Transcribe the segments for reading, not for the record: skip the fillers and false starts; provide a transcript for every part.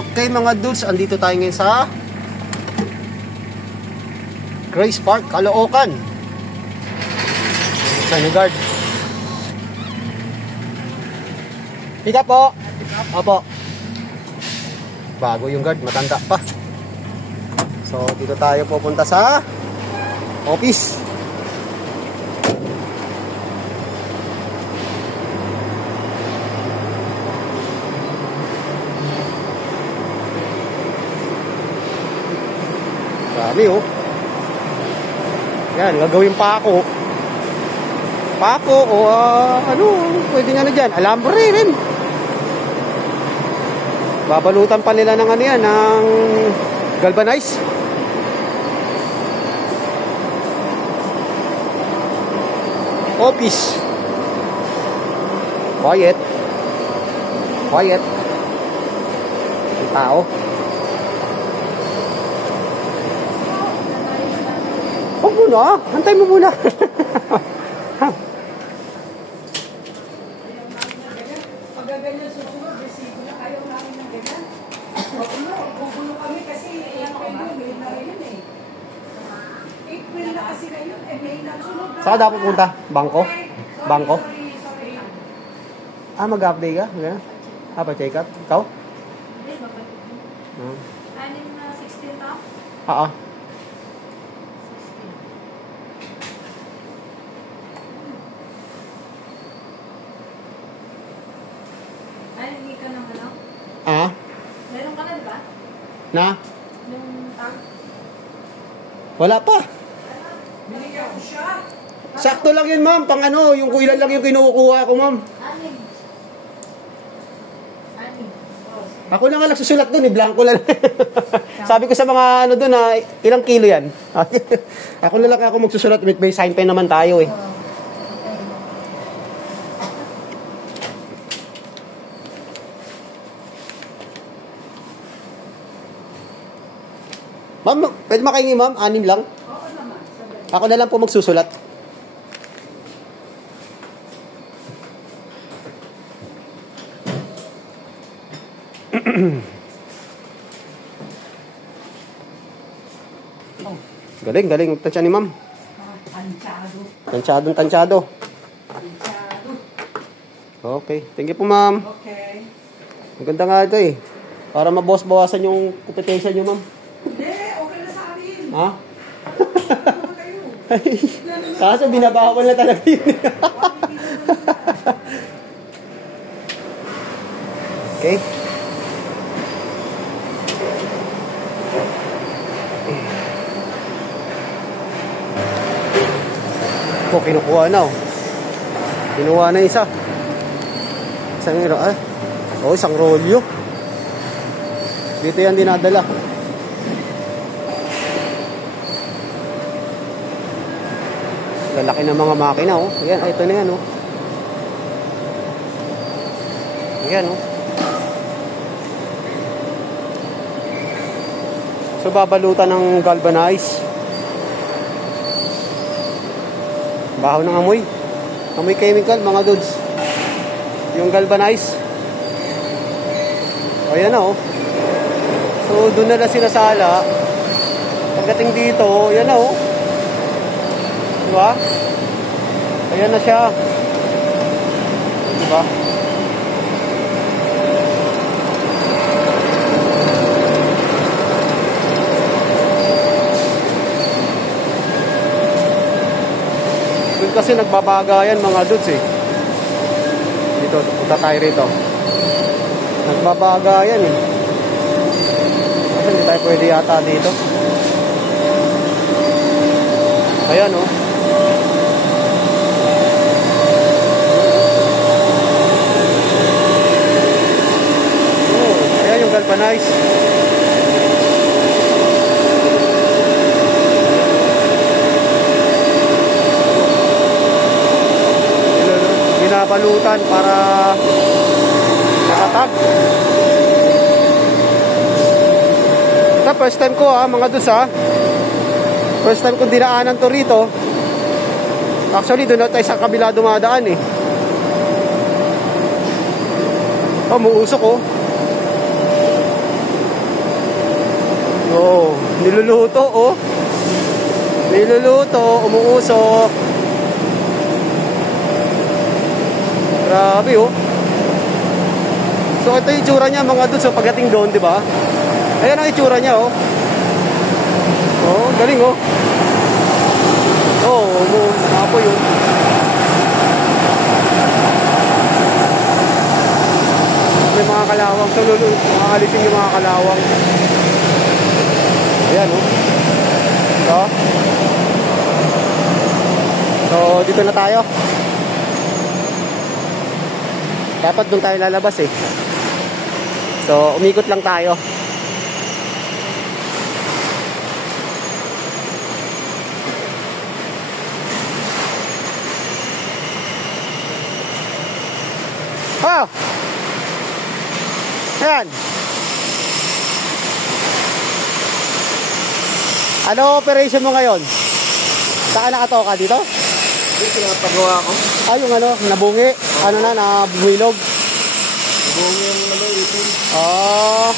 Okay mga dudes, andito tayo ngayon sa Grace Park, Caloocan. Sign guard. Pick up po. Opo. Bago yung guard, matanda pa. So dito tayo pupunta sa office. Dami oh. Yan, gagawin pa ako. Pako o ano, pwede nga na dyan. Alambre rin. Babalutan pa nila ng ano yan, ng galvanize. Office. Quiet. Quiet. May tao. Huwag muna, hantay mo muna. Paggaganyan susunod, resibo na ayaw namin ng ganyan. Gugulo kami kasi April na rin yun eh. April na kasi ngayon eh, May na sunod na. Saan dapat punta? Bangko? Bangko? Sorry. Mag-update ka? Pa-check up? Ikaw? Hindi, mapag- 16 na? Oo. Ay, hindi ka ng ano? Meron ka na, di ba? Na? Yung tag? Wala pa. Binigyan ko siya. Sakto lang yun, ma'am. Pang ano, yung kuilan lang yung kinukuha ko, ma'am. Anim. Ako na nga nagsusulat doon, blanco lang. Sabi ko sa mga ano doon, ilang kilo yan? Ako na lang ako magsusulat, may sign pen naman tayo eh. Ma'am, pwede makahingi ma'am? 6 lang? Oo naman. Ako na lang po magsusulat. Galing, galing. Tansya ni ma'am. Tansyado. Tansyadong tansyado. Tansyado. Okay. Thank you po ma'am. Okay. Maganda nga ito eh. Para mabawas-bawasan yung competition nyo ma'am. Hindi, okay na sa amin. Ha? Ano kayo? Kaso binabawal na talaga yun. Okay. Ito, kinukuha na oh. Kinuha na isa. Isang rolyo. Dito yan dinadala. Lalaki ng mga makina oh. Ayan, ito na yan oh. Ayan oh. So babalutan ng galvanize. Baho ng amoy. Amoy chemical mga dudes. Yung galvanize. Ayan na oh. So doon na lang sinasala. Pagdating dito, ayan na oh. Diba? Ayan na siya. Diba? Doon kasi nagbabagayan mga dudes eh. Dito, punta tayo rito. Nagbabagayan eh. Kasi hindi tayo pwede yata dito. Ayan oh. Ayan yung galvanize. Binabalutan para nakatag. Ito, first time ko mga dus First time kong dinaanan to rito. Actually, doon na tayo sa kabila dumadaan eh. Oh, muusok oh. Oh, niluluto, oh. Niluluto, umuusok. Grabe, oh. So, ito yung itsura niya, mga dudes. So, pagdating doon, di ba? Ayan ang itsura niya, oh. Oh, galing, oh. Oh, umapoy, oh. May mga kalawang. So, mga alisin yung mga kalawang. Ayan, oh. So, dito na tayo. Dapat doon tayo lalabas, eh. So, umikot lang tayo. Oh! Ayan. Ano operation mo ngayon? Saan nakatoka dito? Dito pinapagawa ko. Ah, yung ano, nabungi. Ano na, nabumilog. Nabungi yung ipin. Oh.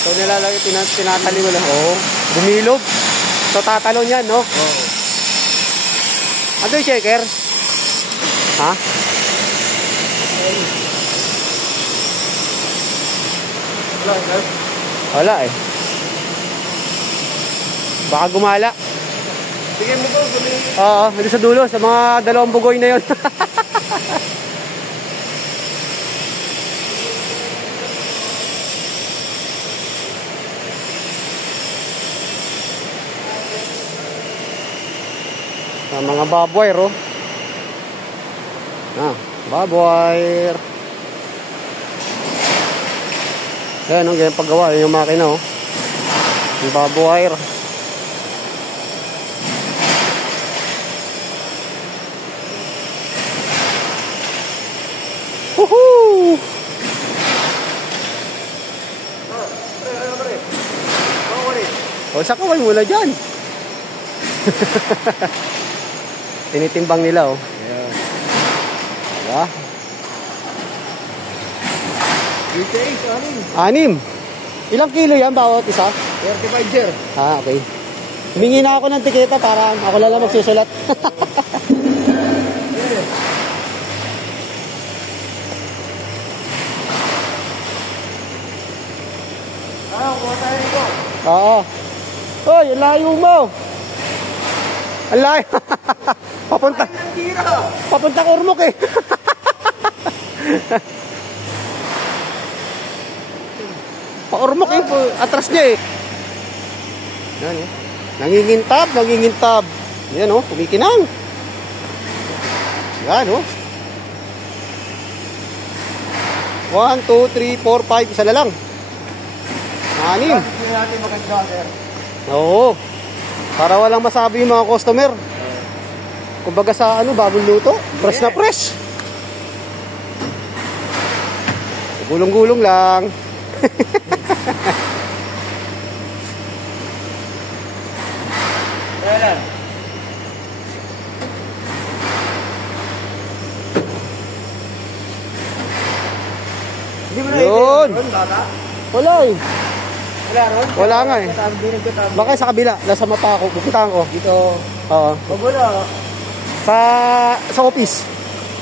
So nilalagay, tinatali mo lang. Oh, bumilog. So tatalon yan, no? Oo. Ano yung checker? Ha? Wala, sir. Wala eh. Baka gumala. Sige mo po, bumili. Oo, dito sa dulo, sa mga dalawang bugoy na yun. Mga bob wire, oh. Ah, bob wire. Ayan, ang ganyan paggawa. Yung makina, oh. Yung bob wire. Woohoo! O, sakaway muna dyan. Tinitimbang nila, oh. Yeah. Diba? 6, 6. Ilang kilo yan bawat isa? 35, sir. Ah, okay. Humingi na ako ng tiketa para ako lang magsusulat. Kuha tayo ito. Oo. Hoy, ang layo mo. Ang layo. Papunta. Papunta Ormoc, eh. Pa-Ormoc, eh. Atras niya, eh. Yan, oh. Nangingintab, nangingintab. Yan, oh. Kumikinang. Yan, oh. 1, 2, 3, 4, 5. Isa na lang. 6. Hindi natin maganda, sir. Oo. Para walang masabi yung mga customer. Kumbaga sa ano, bagong luto. Fresh na fresh. Gulong-gulong lang. Kaya lang. Hindi mo na Yun. ron, bata? Wala, eh. Wala ron? Wala nga, eh. Hindi nagkatabi. Baka sa kabila. Nasa mapa ako. Pupuntahan ko. Dito. Oo. Pag wala, Sa office.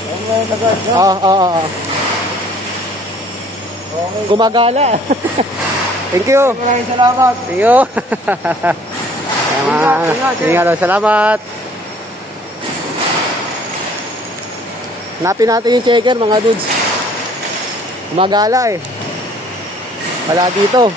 ang may nagad. Oo. Okay. Gumagala. Thank you. Maraming salamat. Thank you. Ingat. Ingat. Salamat. Hanapin natin yung checker, mga dudes. Gumagala, eh. Wala dito.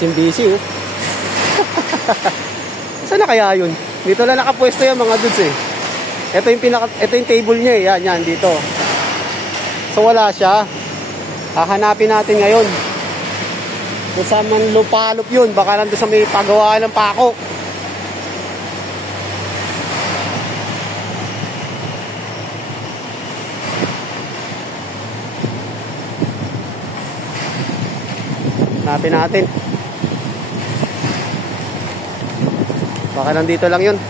Busy, oh. Saan na kaya yun? Dito lang nakapwesto yan, mga dudes, eh. Ito yung table niya, eh. Yan, dito. So wala siya. Hahanapin natin ngayon. Kung saan man lupalop yun, baka nandun sa may pagawaan ng pako. Hanapin natin. Baka nandito lang yun.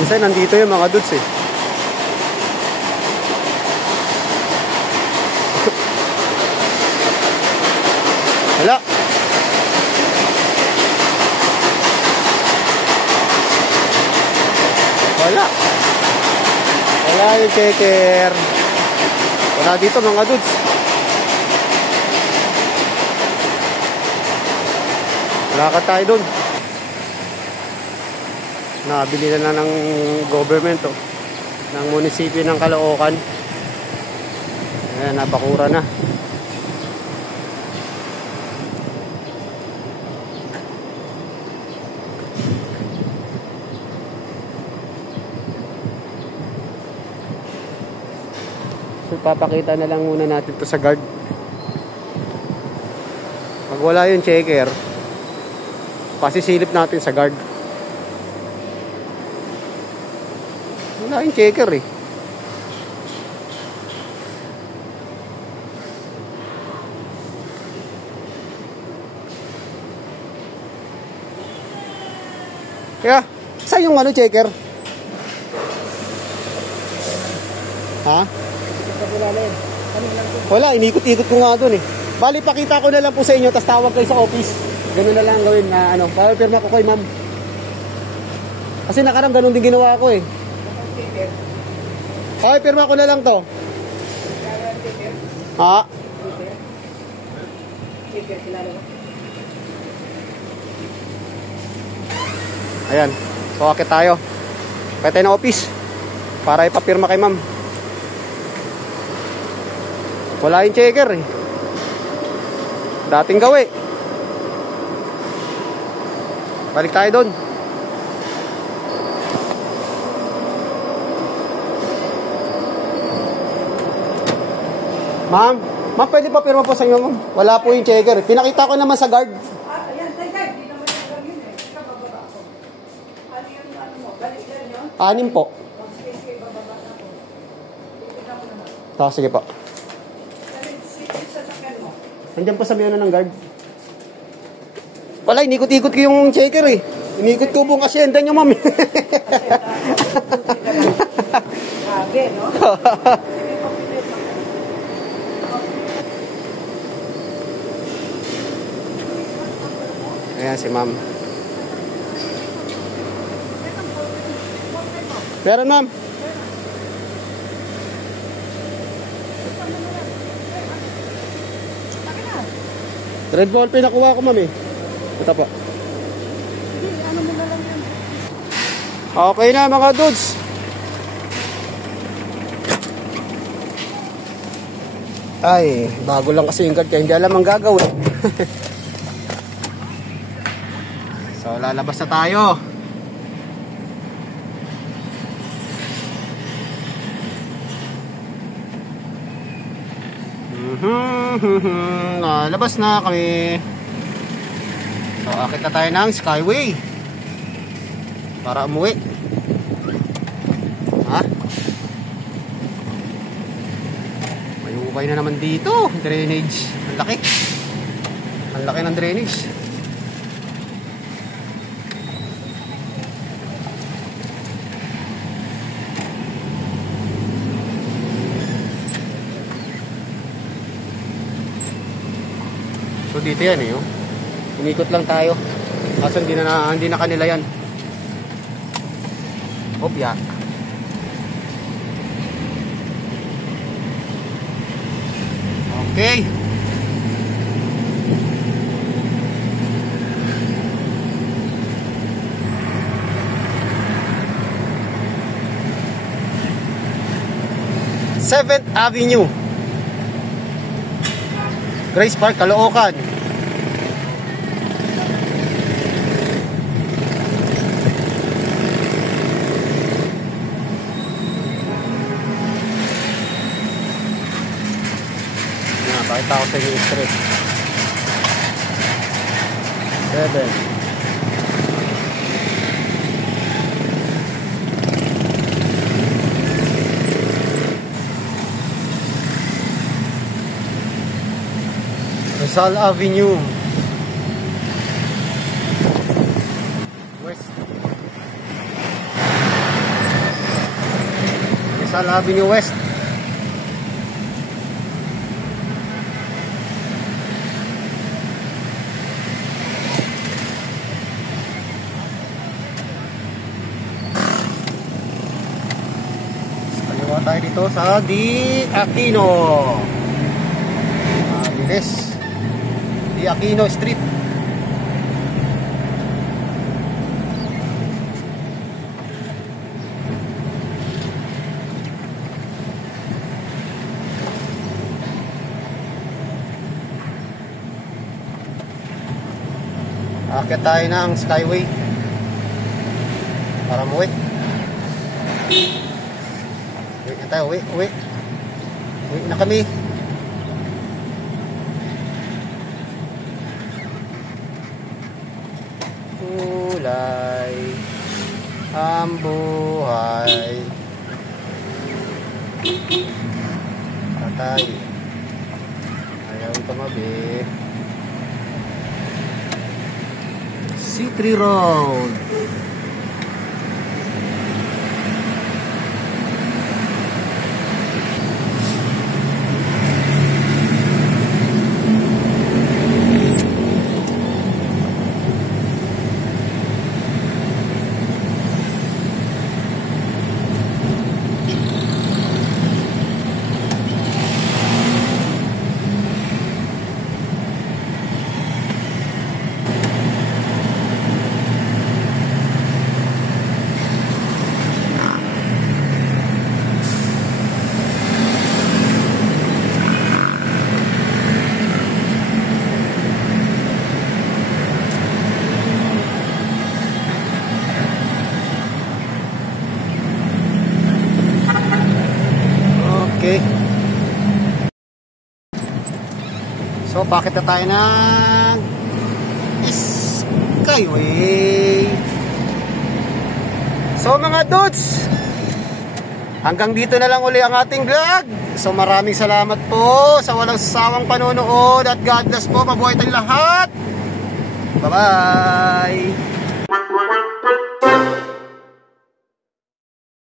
Minsan nandito yung mga dudes eh. Wala. Wala. Wala yung checker. Wala dito mga dudes. Lakad tayo dun. Nabili na ng government ng munisipyo ng Caloocan. Ayan, nabakura na. So papakita na lang muna natin to sa guard. Pag wala yung checker, pasisilip natin sa guard. Wala yung checker eh. Kaya, saan yung checker? Ha? Wala, inikot-ikot ko nga doon eh. Bali, pakita ko na lang po sa inyo, tapos tawag kayo sa office. Ganun na lang gawin na papirma ko kay ma'am. Kasi nakarang ganun din ginawa ko eh. Okay, pirma ko na lang to. Ha? Ayan. So, akit tayo. Kaya tayo na office. Para ipapirma kay ma'am. Wala yung checker eh. Dating gawi. Balik tayo doon. Ma'am, pwede pa pirma po sa inyo, ma'am. Wala po yung checker. Pinakita ko naman sa guard. Ayan, guard. Di naman yung guard yun eh. Ika, bababa ako. Ano yung ano mo? Balik yan yun? 6 po. Sige, bababa na po. Ika mo naman. Sige po. Sige, sasakyan mo. Nandiyan po sa may ng guard. Wala, inikot-ikot ko yung checker eh. Inikot ko buong asyenda nyo, ma'am. Grabe, no? Ayan si ma'am. Meron, ma'am. Red ball pinakuha ko, ma'am eh. Ito po. Okay na mga dudes. Ay, bago lang kasi yung guard kaya hindi alam ang gagawin. So, lalabas na tayo. Lalabas na kami. So, akit na tayo ng Skyway para umuwi. Ha? May hukay na naman dito. Drainage. Ang laki. Ang laki ng drainage. So dito yan eh, oh. Umikot lang tayo. Kaso hindi na kanila yan. Opya. Okay. Seventh Avenue, Grace Park, Caloocan. Pakita ko sa inyo yung stress. 7. Rizal Avenue West. Rizal Avenue West. Kaliwa tayo dito sa Di Aquino. Mabilis. Di Aquino Street. Akit tayo ng Skyway para umuwi. Uwi na tayo, uwi na kami. Kulay ang buhay. Patay. Ayaw tumabi. C3 Road. Okay. So, bakit na tayo ng Skyway? So, mga dudes, hanggang dito na lang uli ang ating vlog. So, maraming salamat po sa walang sawang panonood at God bless po. Mabuhay tayong lahat. Bye-bye.